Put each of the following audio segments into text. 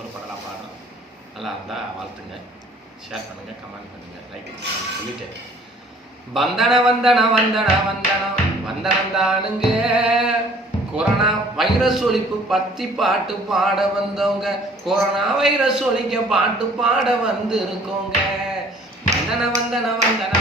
ஒரு பாடலாக பாடுறோம். நல்லா இருந்தால் வாழ்த்துங்க. ஷேர் பண்ணுங்க கமெண்ட் பண்ணுங்கள் லைக் பண்ணுங்கள் சொல்லிட்டேன் வந்தன வந்தன வந்தன வந்தனம் வந்தனம் தானுங்க. கொரோனா வைரஸ் ஒழிப்பு பத்தி பாட்டு பாட வந்தவங்க கொரோனா வைரஸ் ஒழிக்க பாட்டு பாட வந்து இருக்கோங்க வந்தன வந்தன வந்தன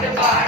goodbye.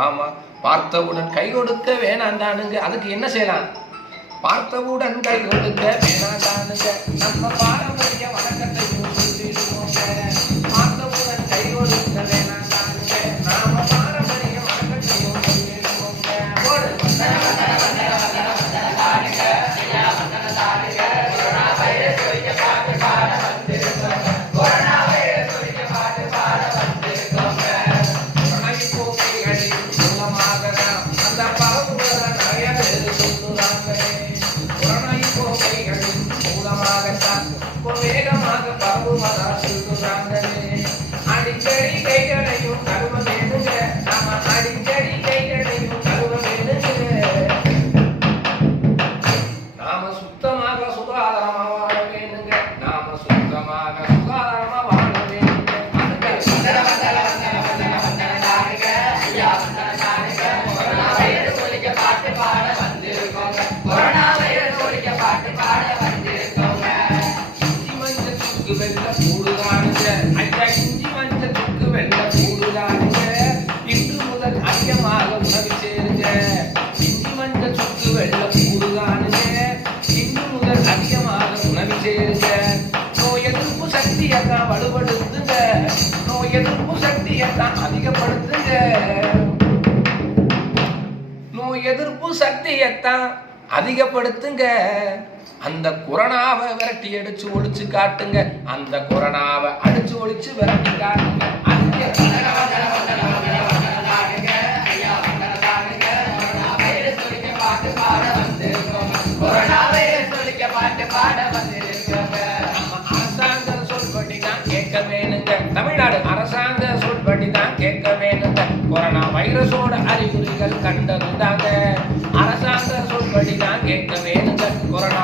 ஆமாம் பார்த்தவுடன் கை கொடுக்க வேணாண்டானுங்க அதுக்கு என்ன செய்யலாம்? பார்த்தவுடன் கை கொடுக்க வேணாண்டானுங்க நம்ம பாரம்பரிய வழக்கத்தை சக்தியை தான் வலுப்படுத்துங்க நோய் எதிர்ப்பு சக்தியை தான் அதிகப்படுத்துங்க. நோய் எதிர்ப்பு சக்தியை தான் அதிகப்படுத்துங்க. அந்த கொரோனாவை விரட்டி அடிச்சு ஒழிச்சு காட்டுங்க. அந்த கொரோனாவை அடிச்சு ஒழிச்சு விரட்டி காட்டுங்க. அதுக்கு வைரஸோட அறிகுறிகள் கண்டறிந்தாங்க அரசாங்க சொல்படி தான் கேட்க வேணுங்கள் கொரோனா